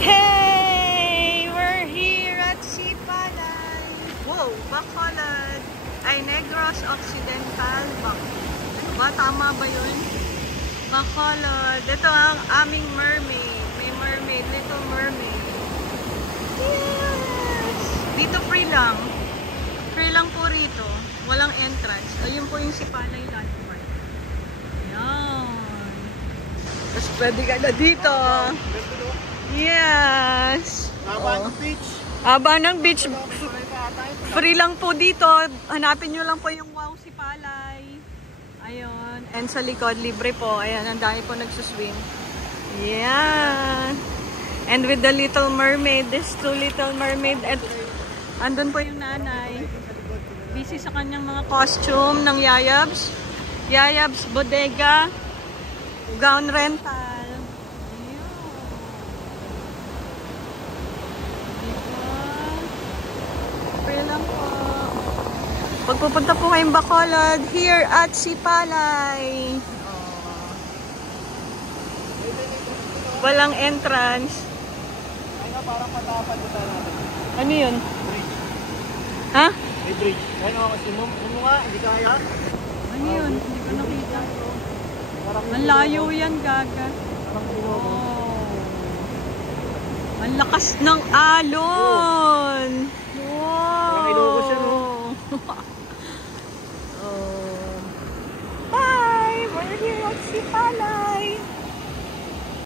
Hey! We're here at Sipalay. Wow, Bacolod. Ay, Negros Occidental. Ano ba? Tama ba yun? Bacolod. Ito ang aming mermaid. May mermaid. Little mermaid. Yes! Dito free lang. Free lang po rito. Walang entrance. Ayun po yung Sipalay Landmark. Yan. Tapos pwede ka na dito. Yes. Haba ng beach. Haba ng beach. Free lang po dito. Hanapin nyo lang po yung Wow Sipalay. Ayun. And sa likod, libre po. Ayan, ang dami po nagsuswim. Yan. And with the Little Mermaid, this two Little Mermaid. At andun po yung nanay. Busy sa kanyang mga costume ng Yayabs. Yayabs Bodega. Gown rental. Pag pupunta po kayong Bacolod, here at Sipalay. Walang entrance. Ay nga, parang patapan dito natin. Ano yun? Bridge. Ha? May bridge. Ay nga, kasi mo nga, hindi kaya. Ano yun? Hindi ko nakita. Ang layo yan, gaga. Oh. Ang lakas ng alon. Wow. Parang Ilocos siya, no? Bye! We're here at Sipalay.